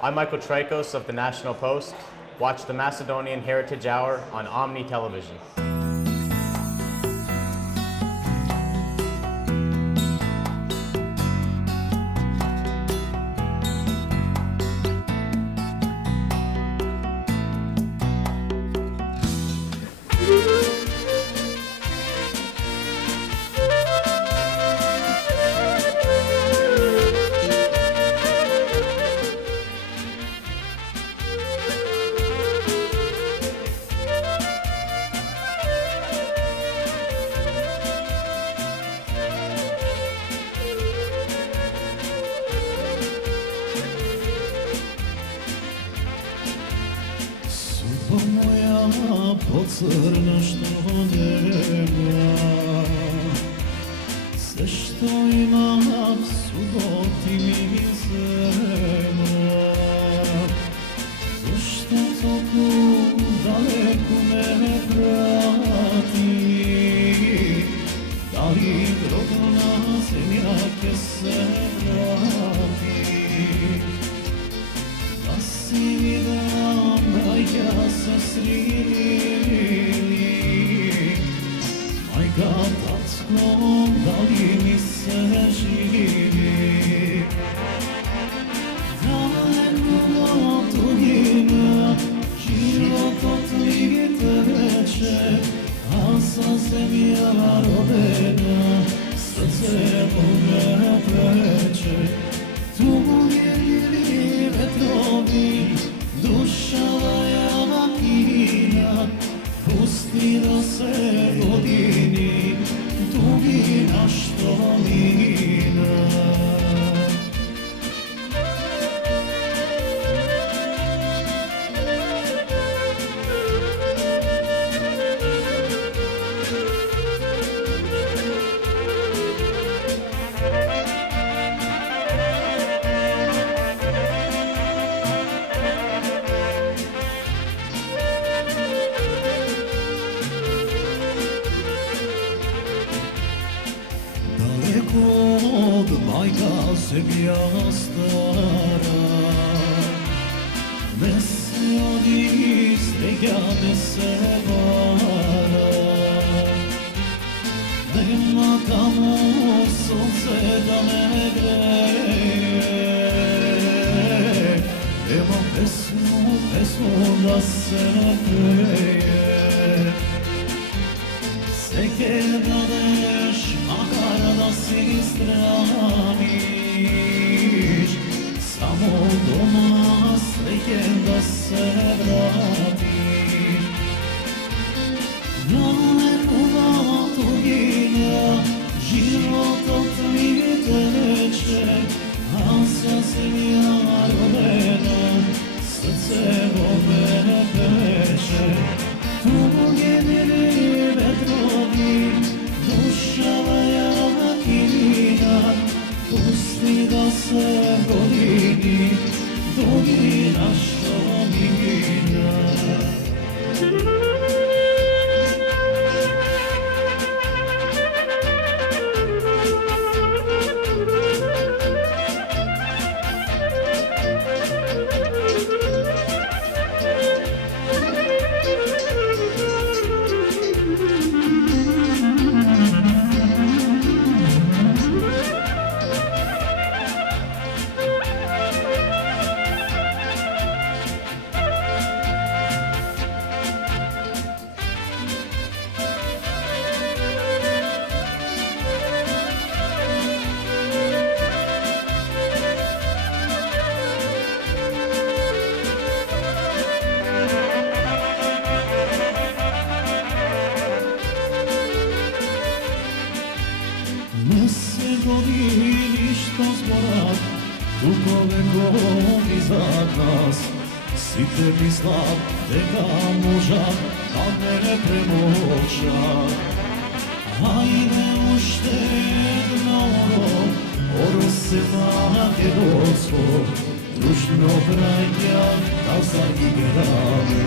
I'm Michael Trikos of the National Post. Watch the Macedonian Heritage Hour on Omni Television. Moja pocrna što nema, sve što imam suboti mi zema. Zašto toku daleku me prati, da li grobo na zemljake se vrati? Da si videla majka se srili, majka tatko, da li mi se živi? Daleko od tugina, život otli teče, a sa zemlja rodena, srce moje preče. Tugini vetrovi, duša vaja kina, pusti da se godini, dugina što mina. Od majka zemlja stara, ne se odi snega, ne se vara. Nema tamo sunce da me greje, nema pesmu da se napreje. Seke nadeš, makar da si straniš, samo doma srećen da se vratiš. Daleko od tugina, život otli teče, a sa zemlja rodena, srce moje peče. Tugini vetrovi, duša vaja kina, pusti da se godini, dugina što mina. Ne se godi ništa zbora, dugove godi za nas. Si tebi slab, tega moža, a mene premoća. Hajde uštedno, oro se makedonsko, družno braća da zaigrame.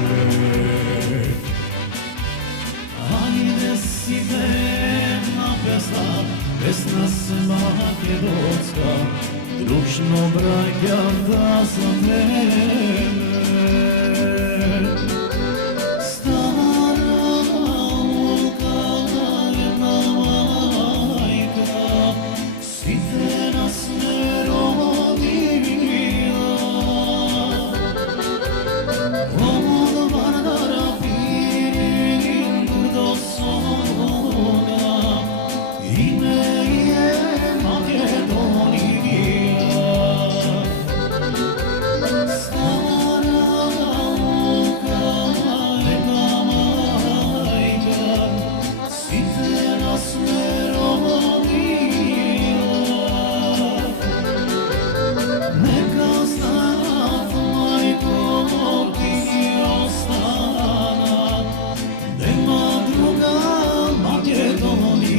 Hajde si te pesna se makedonska, družno braća da za tebe. Stara Luka, jedna majka, si te nas ne rodila. Od Vardara Pirin do Soga, ime je Makedonija. Stara Luka, jedna majka, si te nas ne rodila. Neka znat, majko, ti ostana, nema druga Makedonija.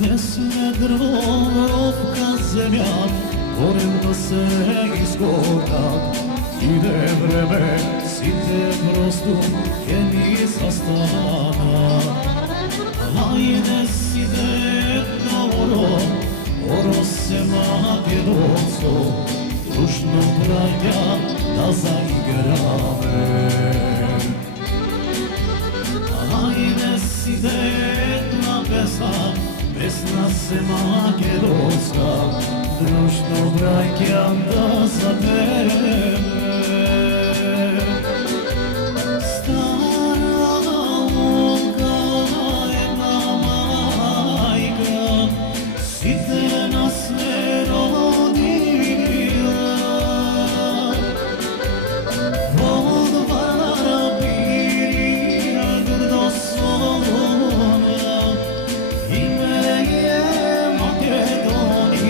Ne sme drvo, rovka zemlja, korem da se iskoka. Ide vreme, site prostu, keni sastana. Hajde side oro se Makedonsko, družno braća da zaigrame. Hajde side jedna pesna se Makedonska, družno braća da za tebe. Stara Luka, jedna majka, si te nas ne rodila. Od Vardara Pirina do Soluna, ime je Makedonija.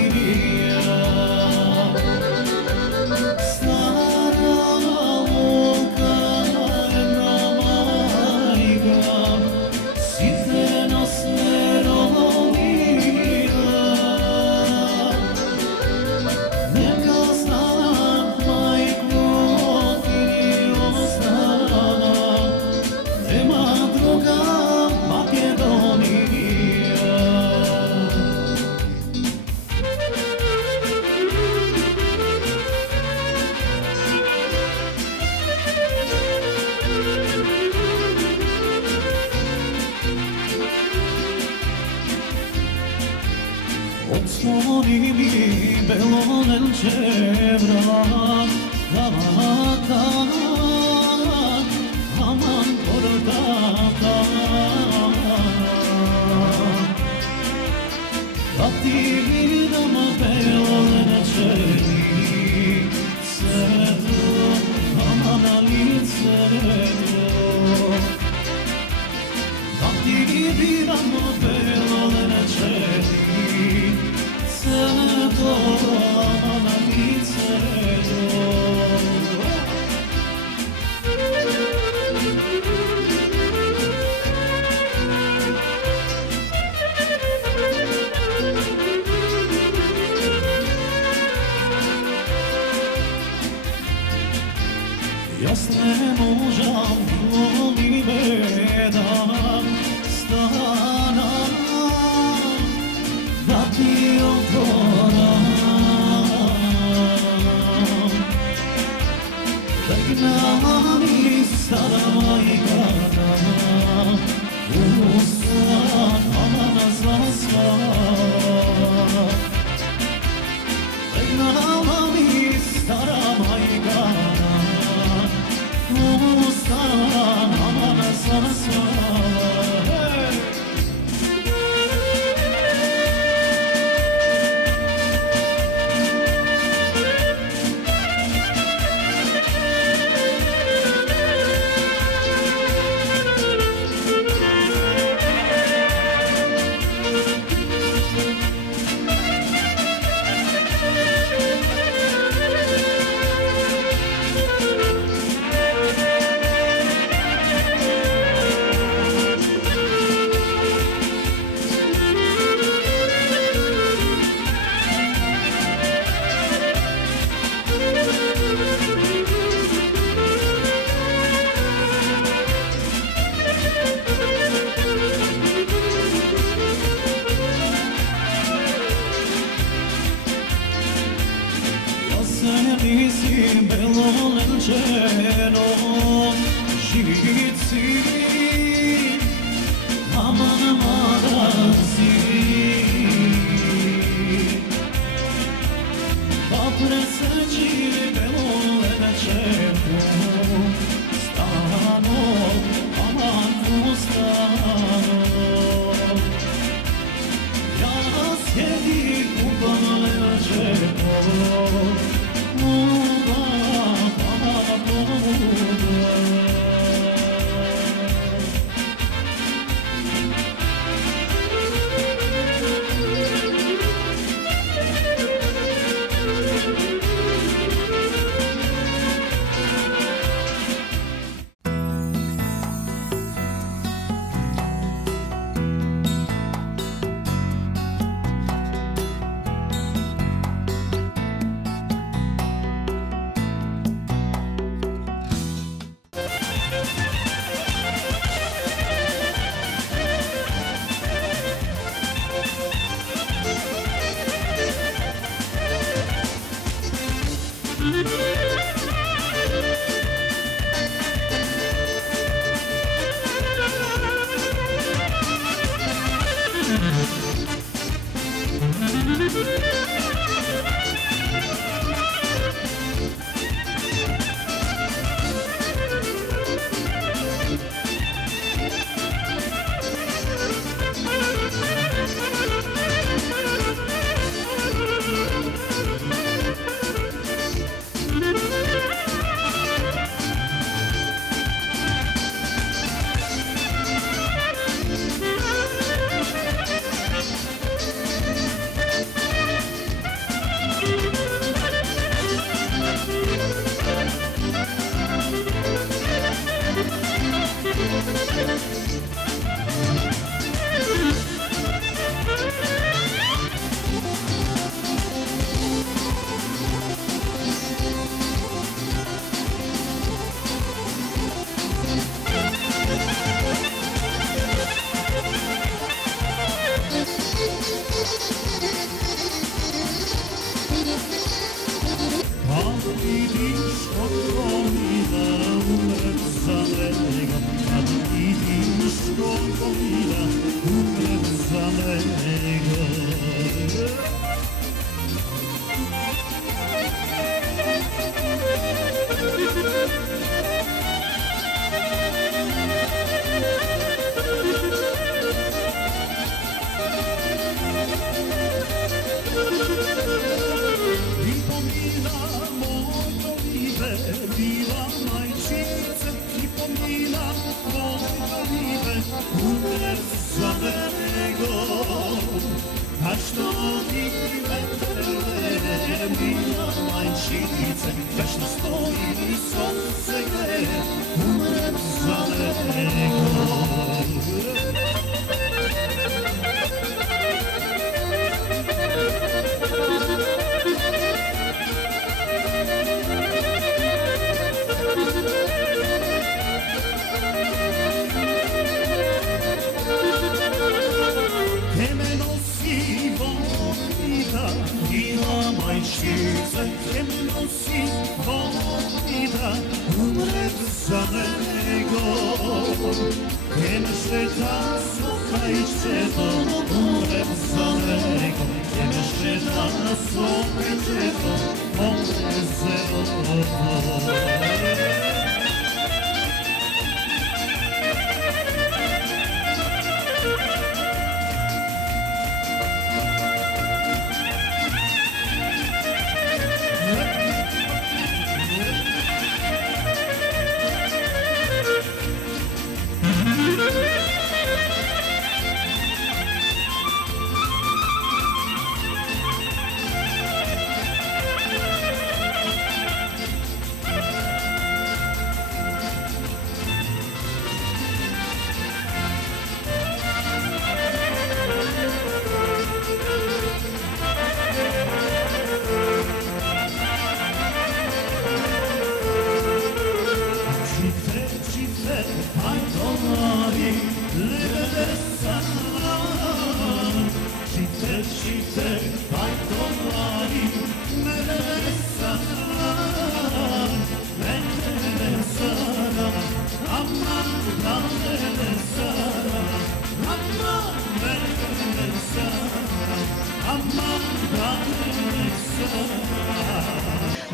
Stara Luka, jedna majka, si te nas ne rodila. Neka znat, majko, ti ostana, nema druga Makedonija. Otvori mi belonenče vrat, aman portata. Da ti vidam belonenče lice, aman lice. Da ti vidam belonenče lice, aman lice. Jaz ne možem, bilo mi beda, stana, da ti odgovoram. Legna mi stara majka, usta aman zasvala. Legna mi stara majka, usta aman zasvala. gitsin aman marazi Papreseći belole večeru stano aman stano Ja sjedim u balole večeru muda aman muda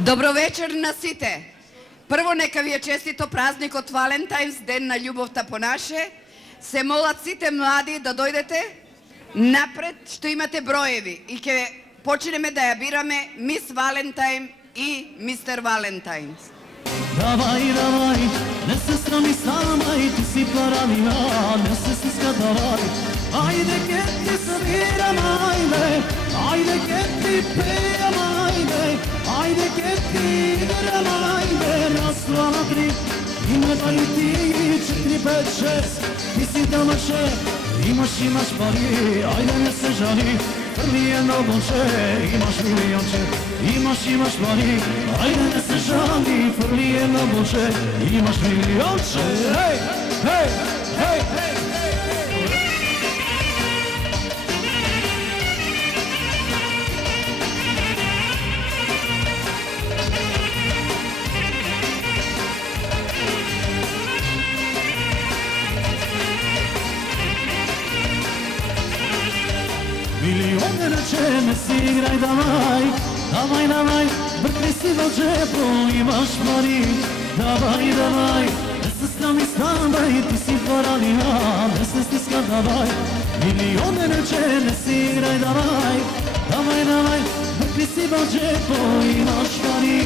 Добро вечер на сите. Прво нека ви е честито празникот Валентајнс, ден на љубовта по наше. Се молат сите млади да дојдете напред, што имате броеви и ќе почнеме да ја бираме Мис Валентајн и Мистер Валентајнс. Давай, давай, не се срами сама и ти си паралина, не се стиска давай. Ајде ке ти свирам, ајде ке ти пејам, ајде ке ти играм, раз, два, три, има пари ти, 4, 5, 6, ти си дамаше, имаш пари, ајде не се жали, фрли едно бонче, имаш милионче, имаш пари, ајде не се жали, фрли едно бонче, имаш милионче, хей, хей, хей, хей. Милионе рече, не си играј, давај, давај, давај, бркни си во джепо, имаш пари, давај, давај, не се срами ставај, ти си паралина, не се стиска, давај. Милионе рече, не си играј, давај, давај, давај, бркни си во джепо, имаш пари,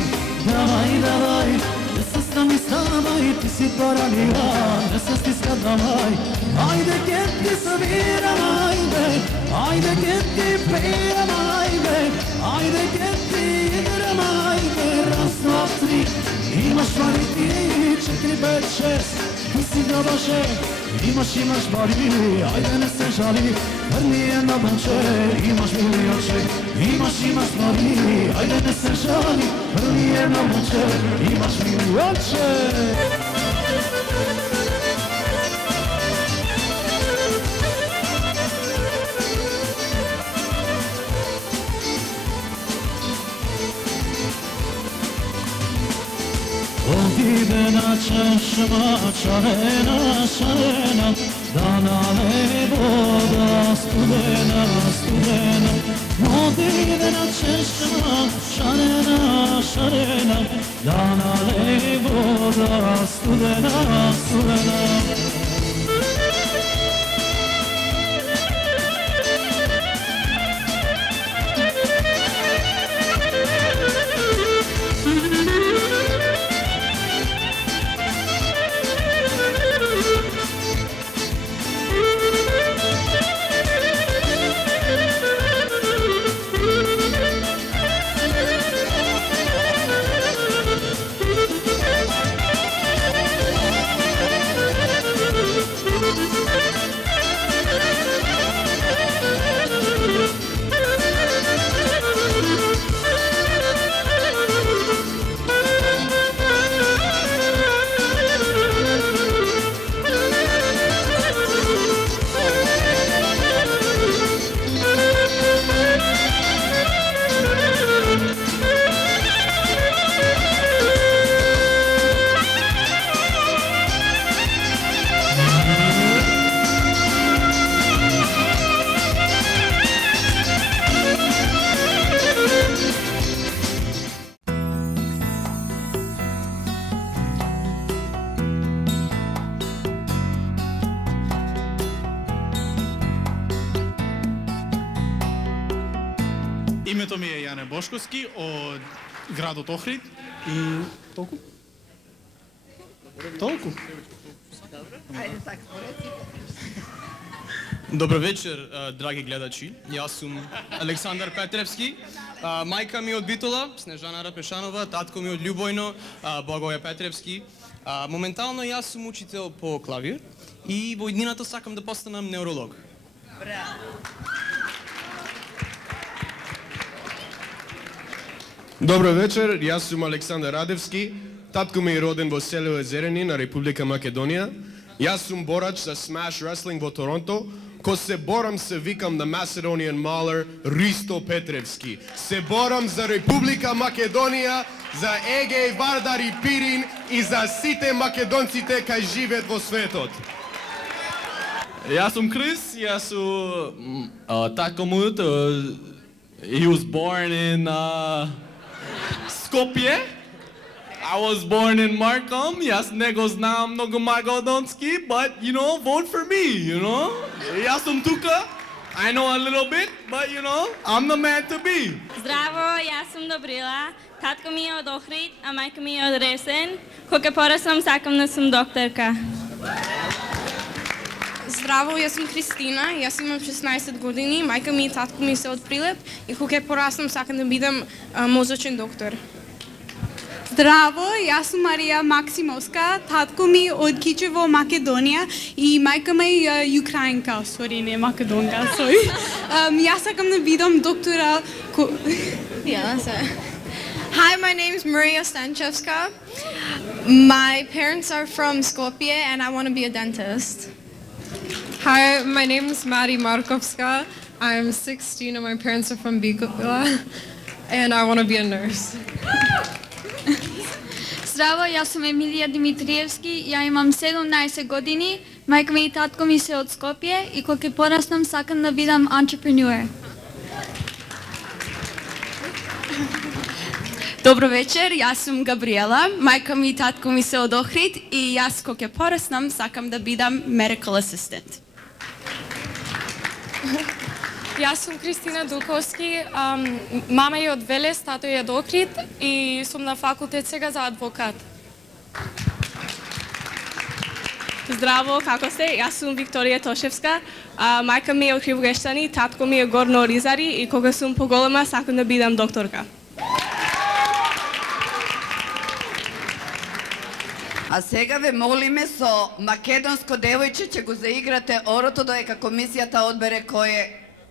давај, давај, не се срами ставај, ти си паралина, не се стиска, давај. Ајде ке ти свирам, ајде ке ти пејам, ајде ке ти играм, раз, два, три, имаш пари ти, 4, 5, 6, ти си добаше, имаш пари, ајде не се жали, врни едно бонче, имаш милионче, имаш пари, ајде не се жали, врни едно бонче, имаш милионче. Отиде на чешма, шарена, шарена, да налее вода студена, студена. Отиде на чешма, шарена, шарена, да налее вода студена, студена. Името ми е Јане Бошковски од градот Охрид и толку. Толку. Ајде така, Добро вечер, драги гледачи. Јас сум Александар Петревски. Мајка ми од Битола, Снежана Рапешанова, татко ми од Љубојно, Благоја Петревски. Моментално јас сум учител по клавир и во иднината сакам да постанам невролог. Добро вечер, јас сум Александар Радевски. Татко ми е роден во село Езерени на Република Македонија. Јас сум борач за Smash Wrestling во Торонто. Ко се борам се викам на Macedonian Mauler Ристо Петревски. Се борам за Република Македонија, за Егеј, Вардар и Пирин и за сите македонците кај живеат во светот. Јас сум Крис, јас сум Такомут. He was born in Skopje. I was born in Markham. Yes, nego znam mnogo makedonski, but you know, vote for me, you know? Ja sam tuka. I know a little bit, but you know, I'm the man to be. Zdravo, jaz sem Dobrila. Tatko mi je od Ohrid, a majka mi je od Resen. Ko porastam, sakam da sam doktorka. Zdravo, jaz sem Kristina, jaz imam 16 godini, majka mi in tatko mi se od Prilep in ko porastam, sakam da budem mozečen doktor. Zdravo, jaz sem Marija Maksimovska, tatko mi od Kičevo, Makedonija in majka mi je Ukrajinka, sorry, ne Makedonka, sorry. Jaz sakam da budem doktora... Hi, my name is Maria Stanchevska. My parents are from Skopje and I want to be a dentist. Hi, my name is Maddie Markovska. I'm 16 and my parents are from Bikola and I want to be a nurse. Zdravo, jaz sem Emilija Dimitrijevski, ja imam 17 godini, majka mi i tatko mi se od Skopje i koliko porastam sakam da budem entrepreneur. Dobro večer, jaz sem Gabriela, majka mi i tatko mi se od Ohrid i jaz koliko porastam sakam da budem medical assistant. Jaz sem Kristina Dulkovski, mama je od Veles, tato je od Ohrid i sam na fakultet сега za advokat. Zdravo, kako ste? Jaz sem Viktorija Toševska, majka mi je od Hrivogeščani, tatko mi je Gorno Rizari i koga sam pogolema, sakam da budem doktorka. A сега ве молиме со македонско девојче ќе го заиграте орото доека комисијата одбере кој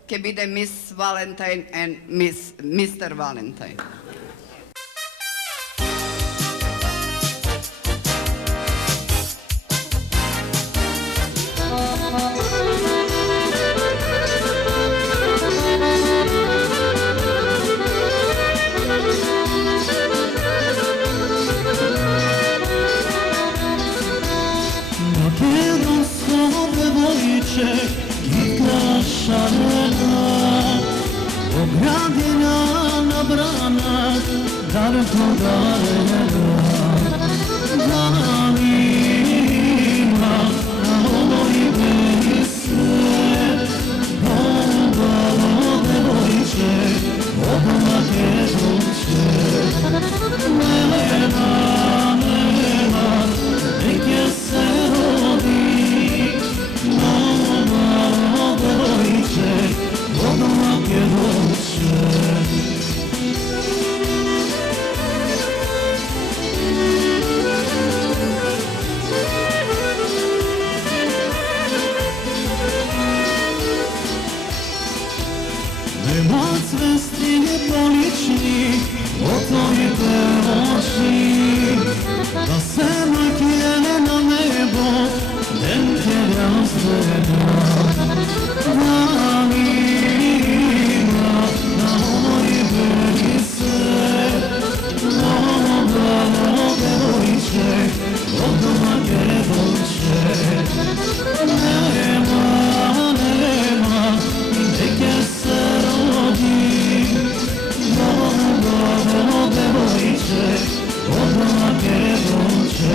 ќе биде Мис Валентайн и Мистер Валентайн. Македонско девојче, китка шарена, оградена на брана, далеко далека. Далина на овој бели свет, голубаво девојче, од Македонче. Мелена, мелена, неќе се роди, голубаво девојче, од Македонче. Нема звезди неполични, отворите очи, да се накине на небо, ден ќе разгледа. Далина на овој бели свет, голубаво девојче, од Македонче. Нема, нема, неќе се роди, голубаво девојче, од Македонче.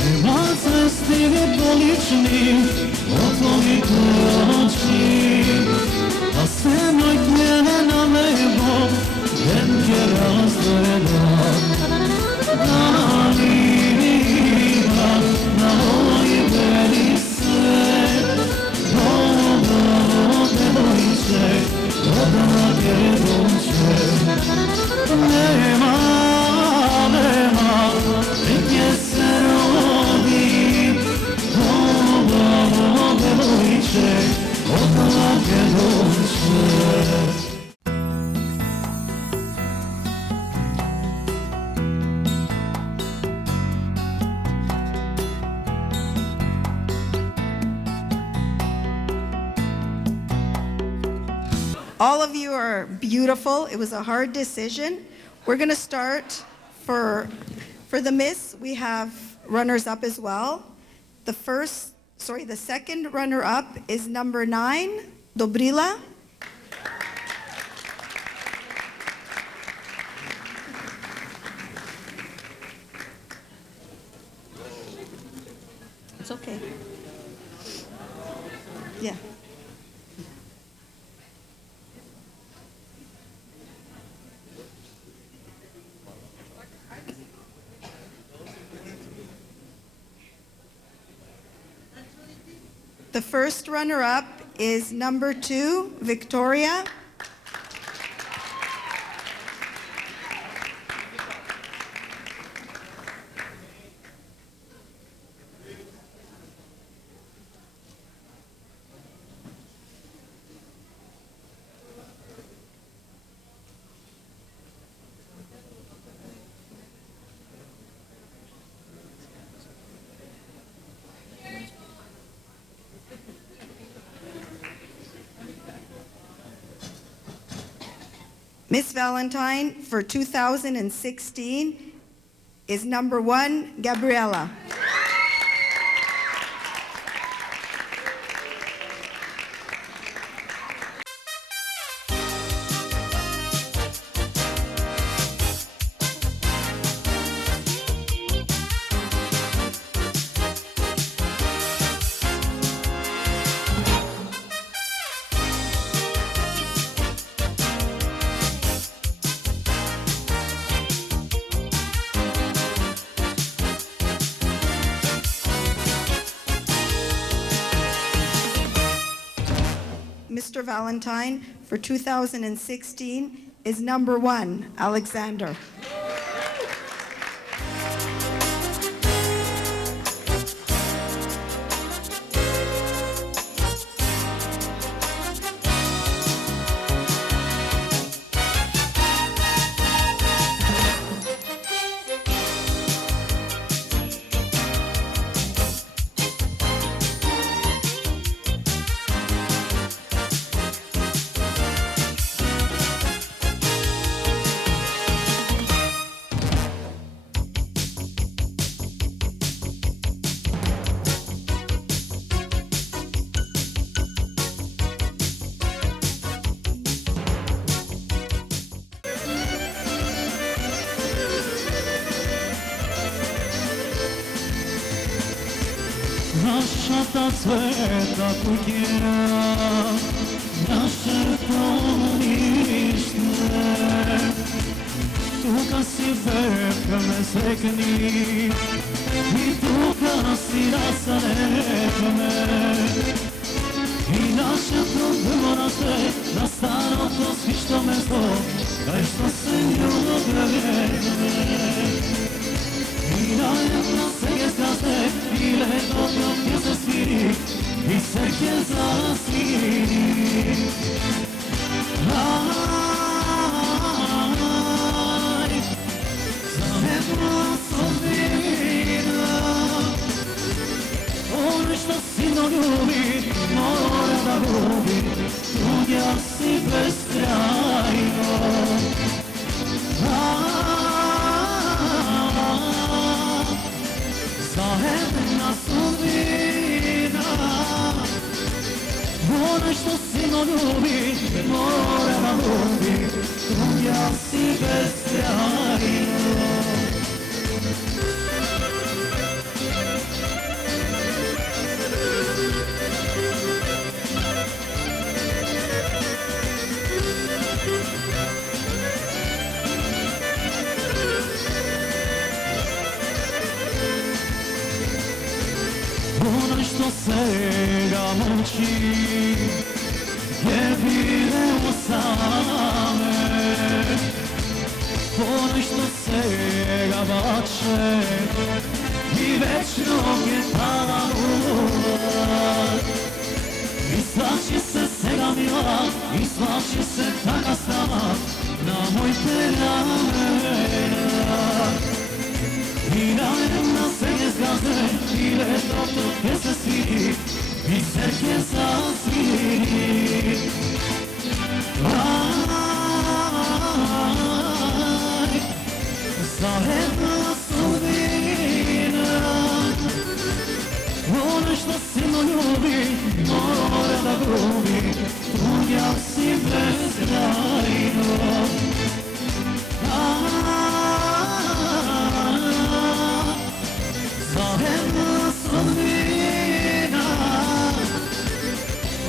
Нема звезди неполични, отворите очи, да се најкне на небо, ден ќе разгледа. Далина на овој бели свет, голубаво девојче, од Македонче. All of you are beautiful. It was a hard decision. We're going to start for the Miss. We have runners-up as well. The second runner-up is number 9, Dobrila. It's okay. Yeah. The first runner-up is number 2, Victoria. Miss Valentine for 2016 is number 1, Gabriela. Mr. Valentine for 2016 is number 1, Alexander. Našata cveta kutija, naše ponište. Tuka si bebka me sekni, i tuka si rasaneka me. I naše bilo na sve, na staro to svišto mesto, kaj što se ljubav vjerne. I najedno se je zgazde, i leto gdje se sviri, i srke zasviri. Aj, zajedno sudbina, ono što silno ljubi, mora da ljubi, tuđa si beskrajno. Zajedna sudbina, ono što silno ljubi, mora da ljubi, tuđa si beskrajno. Ono što svega muči je bilo same. Ono što svega bače i večno je tala uvod. I svači se svega mila, i svači se taka stava na moj ramena. I najedno se je zgazde, i leto gdje se sviri, i srke zasviri. Zavedna sudbina Ono što silno ljubi mora da gubi Tuđav si beskrajno Zavedna sudbina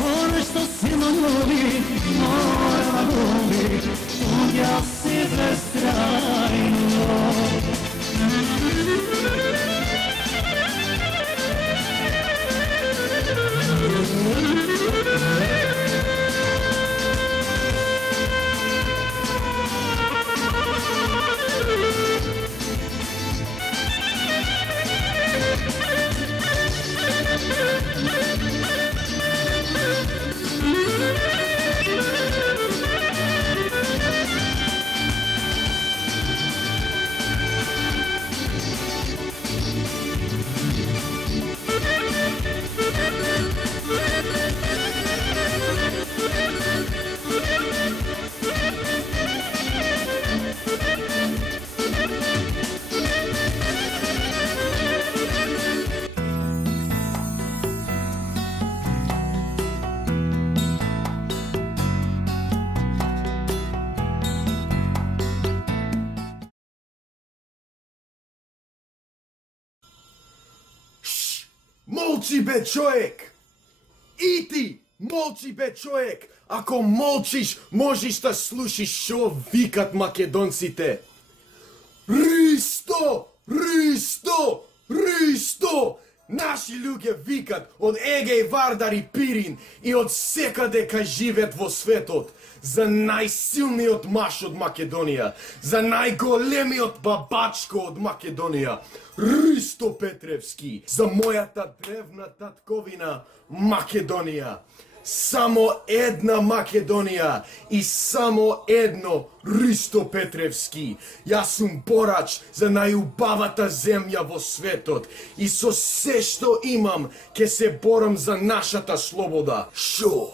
Ono što silno ljubi mora da gubi Tuđav si beskrajno Молчи бе, човек! И ти, молчи бе, човек! Ако молчиш, можеш да слушаш шо викат македонците. Ристо! Ристо! Ристо! Наши луѓе викат од Егеј, Вардар и Пирин и од секаде кај живеат во светот за најсилниот маж од Македонија, за најголемиот бабачко од Македонија, Ристо Петревски, за мојата древна татковина Македонија. Само една Македонија и само едно Ристо Петревски. Јас сум борач за најубавата земја во светот и со се што имам ке се борам за нашата слобода. Шо?